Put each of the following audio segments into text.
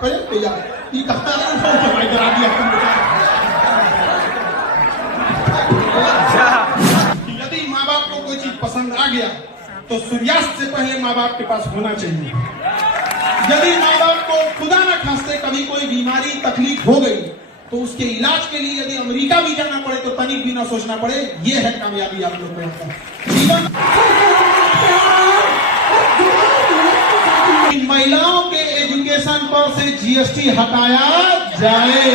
अरे भैया ये कहता यदि माँ बाप को कोई चीज पसंद आ गया तो सूर्यास्त से पहले माँ बाप के पास होना चाहिए। यदि माँ बाप को खुदा न खास्ते कभी कोई बीमारी तकलीफ हो गई तो उसके इलाज के लिए यदि अमेरिका भी जाना पड़े तो तनिक भी ना सोचना पड़े। ये है कामयाबी आप लोग को जीवन। महिलाओं के एजुकेशन पर से जीएसटी हटाया जाए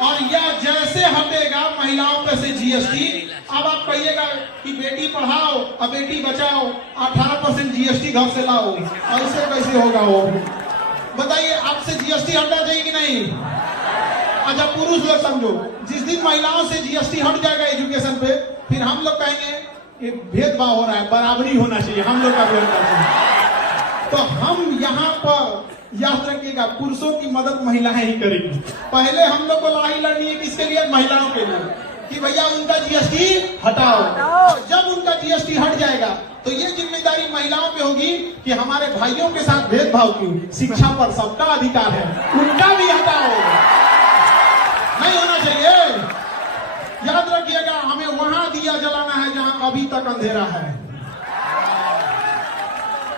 और यह जैसे हटेगा महिलाओं पर से जीएसटी। अब आप कहिएगा कि बेटी पढ़ाओ और बेटी बचाओ, 18% जीएसटी घर से लाओ, ऐसे कैसे होगा वो बताइए। आपसे जीएसटी हटना चाहिए कि नहीं? अच्छा पुरुष लोग समझो, जिस दिन महिलाओं से जीएसटी हट जाएगा एजुकेशन पे, फिर हम लोग कहेंगे कि भेदभाव हो रहा है, बराबरी होना चाहिए, हम लोग का भी होना चाहिए। तो हम यहाँ पर याद रखिएगा पुरुषों की मदद महिलाएं ही करेंगी। पहले हम लोग को लड़ाई लड़नी है किसके लिए? महिलाओं के लिए, कि भैया उनका जीएसटी हटाओ। जब उनका जीएसटी हट जाएगा तो ये जिम्मेदारी महिलाओं पे होगी कि हमारे भाइयों के साथ भेदभाव क्यों, शिक्षा पर सबका अधिकार है, उनका भी हटाओ। नहीं होना चाहिए। याद रखिएगा हमें वहां दिया जलाना है जहां अभी तक अंधेरा है।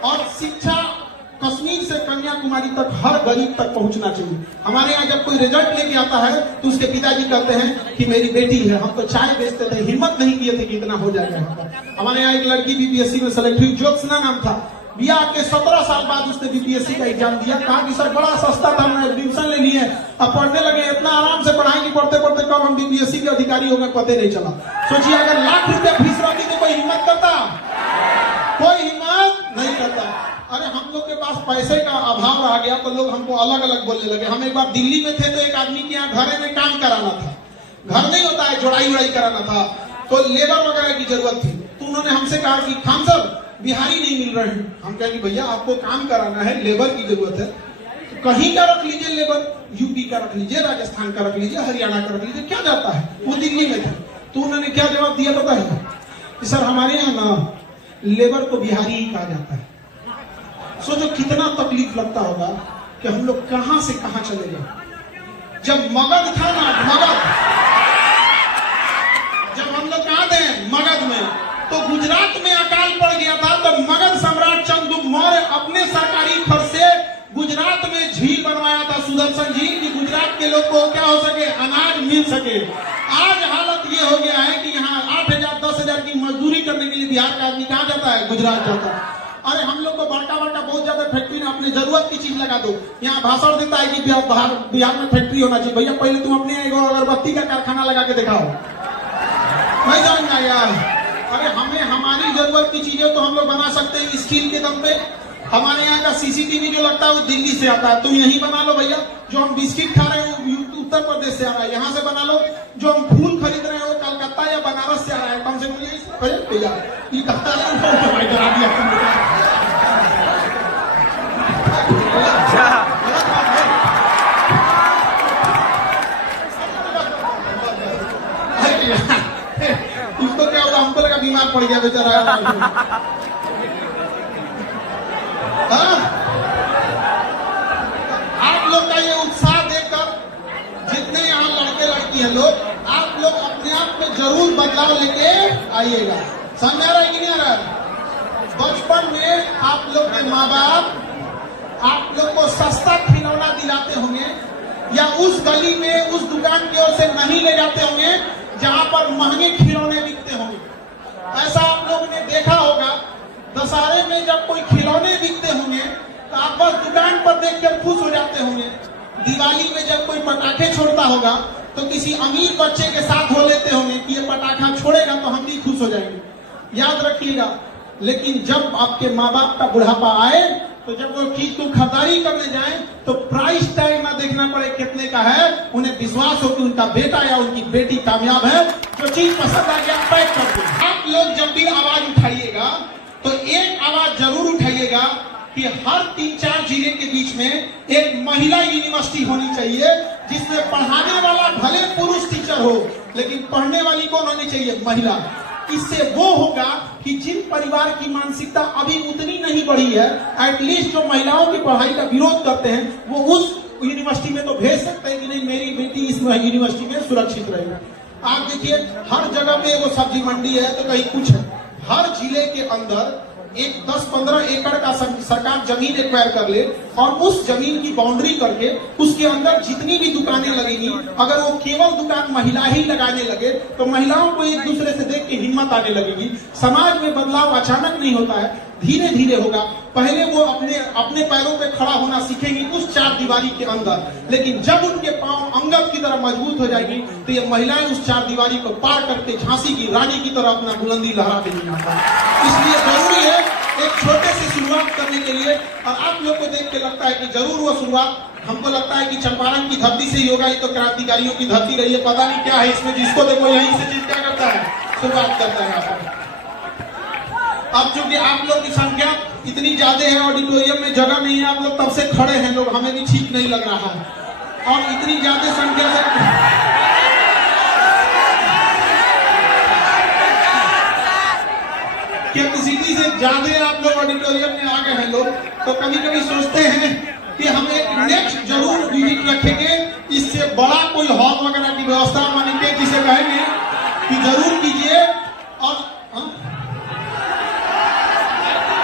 और शिक्षा कश्मीर से कन्याकुमारी तक हर गरीब तक पहुंचना चाहिए। हमारे यहाँ जब कोई रिजल्ट लेके आता है तो उसके पिताजी कहते हैं कि मेरी बेटी है, हम तो चाय बेचते थे, हिम्मत नहीं किए थे कि इतना हो जाएगा। हमारे यहाँ एक लड़की बीपीएससी में सेलेक्ट हुई, ज्योत्सना नाम था। बियाह के 17 साल बाद उसने बीपीएससी का एग्जाम दिया। कहा कि सर बड़ा सस्ता था, हमने एडमिशन ले लिए, अब पढ़ने लगे, इतना आराम से पढ़ाएंगे, पढ़ते पढ़ते कब हम बीपीएससी के अधिकारी हो गए पता नहीं चला। सोचिए अगर लाख रुपया फीस रहती तो कोई हिम्मत करता? कोई हिम्मत नहीं करता। अरे हम लोग के पास पैसे का अभाव आ गया तो लोग हमको अलग अलग बोलने लगे। हम एक बार दिल्ली में थे तो एक आदमी के यहाँ घरे में काम कराना था, घर नहीं होता है, जोड़ाई उड़ाई कराना था, तो लेबर वगैरह की जरूरत थी। तो उन्होंने हमसे कहा कि खान सर बिहारी नहीं मिल रहे हैं। हम कहें कि भैया आपको काम कराना है, लेबर की जरूरत है, तो कहीं का रख लीजिए लेबर, यूपी का रख लीजिए, राजस्थान का रख लीजिए, हरियाणा का रख लीजिए, क्या जाता है। वो दिल्ली में थे तो उन्होंने क्या जवाब दिया पता है कि सर हमारे यहाँ ना लेबर को बिहारी ही कहा जाता है। सोचो कितना तकलीफ लगता होगा कि हम लोग कहां से कहां चले गए। जब मगध था ना, मगध, जब हम लोग कहां थे मगध में, तो गुजरात में अकाल पड़ गया था। तो मगध सम्राट चंद्रगुप्त मौर्य अपने सरकारी खर्च से गुजरात में झील बनवाया था, सुदर्शन झील, कि गुजरात के लोग को क्या हो सके, अनाज मिल सके। आज हालत ये हो गया है कि यहाँ 8,000 10,000 की मजदूरी करने के लिए बिहार का आदमी कहाँ जाता है? गुजरात जाता है। अरे हम लोग को बड़का बड़का बहुत ज्यादा फैक्ट्री में अपने जरूरत की चीज लगा दो। यहाँ भाषण देता है कि बिहार में फैक्ट्री होना चाहिए। भैया पहले तुम अपने एक अगरबत्ती का कारखाना लगा के दिखाओ, नहीं जाऊंगा यार। अरे हमें हमारी जरूरत की चीजें तो हम लोग बना सकते हैं स्किल के दम पे। हमारे यहाँ का सीसीटीवी जो लगता है वो दिल्ली से आता है, तुम यहीं बना लो भैया। जो हम बिस्किट खा रहे हैं वो उत्तर प्रदेश से आ रहा है, यहाँ से बना लो। जो हम फूल खरीद रहे हैं वो कलकत्ता या बनारस से आ रहा है, कम से कम भैया ये कहता है। इसको क्या होगा, हमको लगा बीमार पड़ गया बेचारा। आप लोग का ये उत्साह देखकर जितने यहाँ लड़के लड़की हैं लोग, आप लोग अपने आप में जरूर बदलाव लेके आइएगा। समझ आ रहा है कि नहीं आ रहा है? बचपन में आप लोग के माँ बाप आप लोग को सस्ता खिलौना दिलाते होंगे, या उस गली में उस दुकान की ओर से नहीं ले जाते होंगे जहां पर महंगे खिलौने बिकते होंगे। ऐसा आप लोगों ने देखा होगा, दशहरे में जब कोई खिलौने बिकते होंगे तो आप बस दुकान पर देखकर खुश हो जाते होंगे। दिवाली में जब कोई पटाखे छोड़ता होगा तो किसी अमीर बच्चे के साथ हो लेते होंगे कि ये पटाखा छोड़ेगा तो हम भी खुश हो जाएंगे। याद रखिएगा, लेकिन जब आपके माँ बाप का बुढ़ापा आए तो जब वो चीज को खरीदारी करने जाए तो प्राइस टैग ना देखना पड़े कितने का है, उन्हें विश्वास हो कि उनका बेटा या उनकी बेटी कामयाब है, जो चीज पसंद आ गया पैक कर दो। आप लोग जब भी आवाज उठाइएगा तो एक आवाज जरूर उठाइएगा कि हर 3-4 जिले के बीच में एक महिला यूनिवर्सिटी होनी चाहिए, जिसमें पढ़ाने वाला भले पुरुष टीचर हो लेकिन पढ़ने वाली कौन होनी चाहिए? महिला। इससे वो होगा कि जिन परिवार की मानसिकता अभी उतनी नहीं बढ़ी है, एटलीस्ट जो महिलाओं की पढ़ाई का विरोध करते हैं, वो उस यूनिवर्सिटी में तो भेज सकते हैं कि नहीं मेरी बेटी इस यूनिवर्सिटी में सुरक्षित रहेगी। आप देखिए हर जगह पे वो सब्जी मंडी है तो कहीं कुछ है। हर जिले के अंदर एक 10-15 एकड़ का सरकार जमीन एक्वायर कर ले और उस जमीन की बाउंड्री करके उसके अंदर जितनी भी दुकानें लगेंगी, अगर वो केवल दुकान महिला ही लगाने लगे तो महिलाओं को एक दूसरे से देख के हिम्मत आने लगेगी। समाज में बदलाव अचानक नहीं होता है, धीरे धीरे होगा। पहले वो अपने पैरों पे खड़ा होना सीखेंगी उस चार दीवारी के अंदर, लेकिन जब उनके पांव अंगद की तरह मजबूत हो जाएगी तो ये महिलाएं उस चार दीवारी को पार करके झांसी की रानी की तरह अपना बुलंदी लहरा देंगी। इसलिए जरूरी है एक छोटे से शुरुआत करने के लिए। और आप लोग को देख के लगता है कि जरूर वो शुरुआत, हमको लगता है कि चंपारण की धरती से ही होगा, ये तो क्रांतिकारियों की धरती रही है, पता नहीं क्या है इसमें, जिसको देखो यहीं से चीज क्या करता है, शुरुआत करता है। अब चूंकि आप लोग की संख्या इतनी ज्यादा है, ऑडिटोरियम में जगह नहीं है, आप लोग तब से खड़े हैं लोग, हमें भी ठीक नहीं लग रहा है। और इतनी ज्यादा संख्या से कैपेसिटी से ज्यादा आप लोग ऑडिटोरियम में आ गए हैं लोग, तो कभी कभी सोचते हैं कि हम एक नेक्स्ट जरूर विजिट रखेंगे, इससे बड़ा कोई हॉल वगैरह की व्यवस्था मानेंगे, जिसे कहेंगे कि जरूर कीजिए। और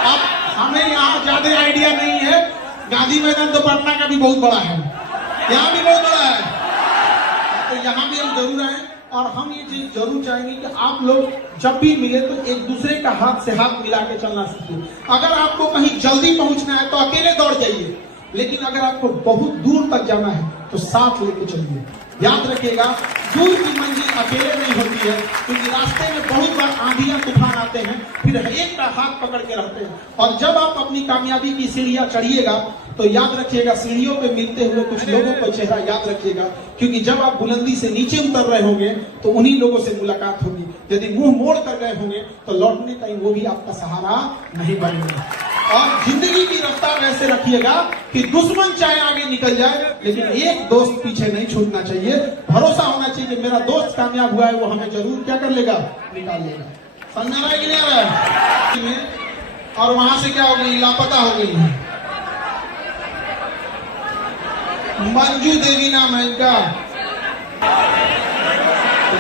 अब हमें यहाँ ज्यादा आइडिया नहीं है, गांधी मैदान तो पटना का भी बहुत बड़ा है, यहाँ भी बहुत बड़ा है, तो यहाँ भी हम जरूर आए। और हम ये चीज जरूर चाहेंगे कि आप लोग जब भी मिले तो एक दूसरे का हाथ से हाथ मिला के चलना सीखिए। अगर आपको कहीं जल्दी पहुंचना है तो अकेले दौड़ जाइए, लेकिन अगर आपको बहुत दूर तक जाना है तो साथ लेके चलिए। याद रखिएगा, दूर की मंजिल अकेले नहीं होती है, क्योंकि रास्ते में बहुत बार आंधियां तूफान आते हैं, फिर एक का हाथ पकड़ के रहते हैं। और जब आप अपनी कामयाबी की सीढ़ियां चढ़िएगा तो याद रखिएगा, सीढ़ियों पे मिलते हुए कुछ लोगों का चेहरा याद रखिएगा, क्योंकि जब आप बुलंदी से नीचे उतर रहे होंगे तो उन्हीं लोगों से मुलाकात होगी। यदि मुंह मोड़ कर गए होंगे तो लौटने का वो भी आपका सहारा नहीं बनेगा। और जिंदगी की रफ्तार ऐसे रखिएगा कि दुश्मन चाहे आगे निकल जाए, लेकिन एक दोस्त पीछे नहीं छूटना चाहिए। भरोसा होना चाहिए कि मेरा दोस्त कामयाब हुआ है, वो हमें जरूर क्या कर लेगा, निकाल लेगा। समझ आ रहा है कि नहीं आ रहा है? और वहां से क्या हो गई, लापता हो गई मंजू देवी नाम है इनका, तो